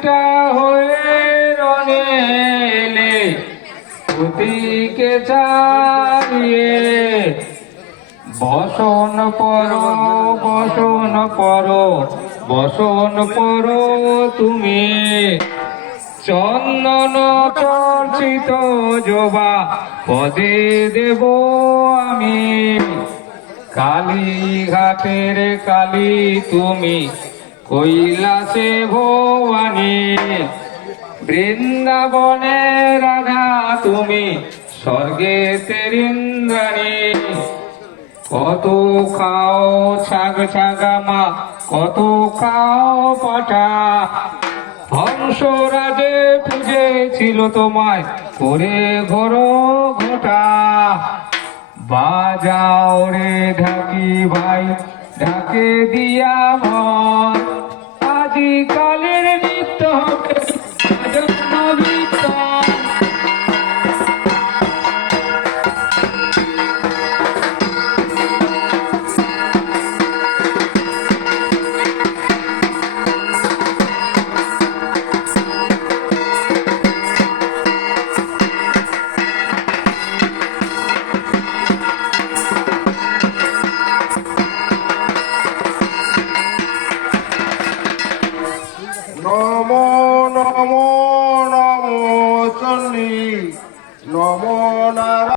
একটা হয়ে রনেলে প্রতীকে চালিয়ে বসন পর বসন পর বসন পর তুমি চন্দন চর্চিত জবা পদে দেব আমি কালী ঘাটের কালী তুমি কৈলাসে ভবানী বৃন্দাবনে রাধা তুমি স্বর্গে তেরিন্দ্রাণী কত খাও ছাগ ছাগামা কত খাও পাঠা হংসরাজে পুজেছিল তোমায় করে ঘোর ঘোটা বাজাও রে ঢাকি ভাই ঢাকে দিয়া ভর আজি কালের নিত্য